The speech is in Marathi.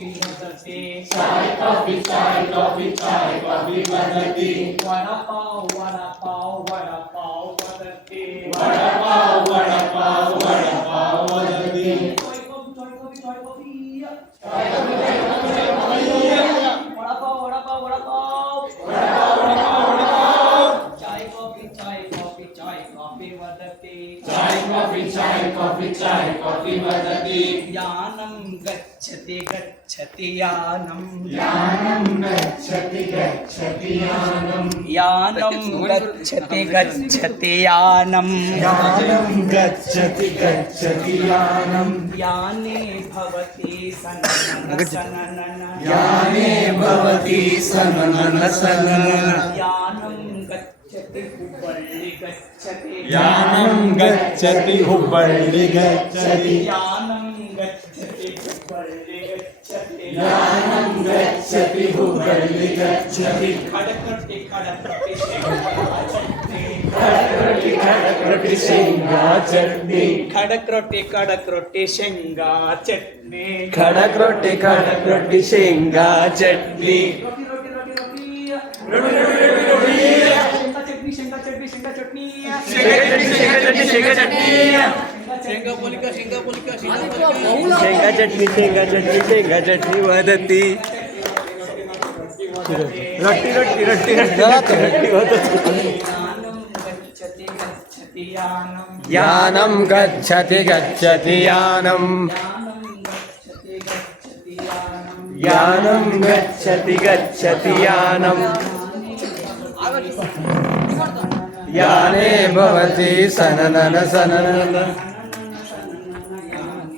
वदति चाय कॉफी चाय कॉफी चाय कॉफी वदति वड़ा पाव वदति वड़ा पाव वदति चाय कॉफी चाय वड़ा पाव चाय कॉफी वदति चाय कॉफी वदति यानं गच्छति यानं यानं गच्छति यानं यानं गच्छति यानं यानं गच्छति यानं याने भवति सननन याने भवति सननन यानं गच्छति हुब्बळ्ळि गच्छति यानं गच्छति हुब्बळ्ळि गच्छति यानं गच्छति हुब्बळ्ळि गच्छति यानं गच्छति हुब्बळ्ळि गच्छति खडकरोटी खडकरोटी शेंगा चटणी खडकरोटी शेंगा चटणी खडकरोटी शेंगा चटणी शेंगा चटणी शेंगा चटणी वदति रट्टी वदति यानं गच्छति यानं यानं गच्छति यानं याने भवति सननन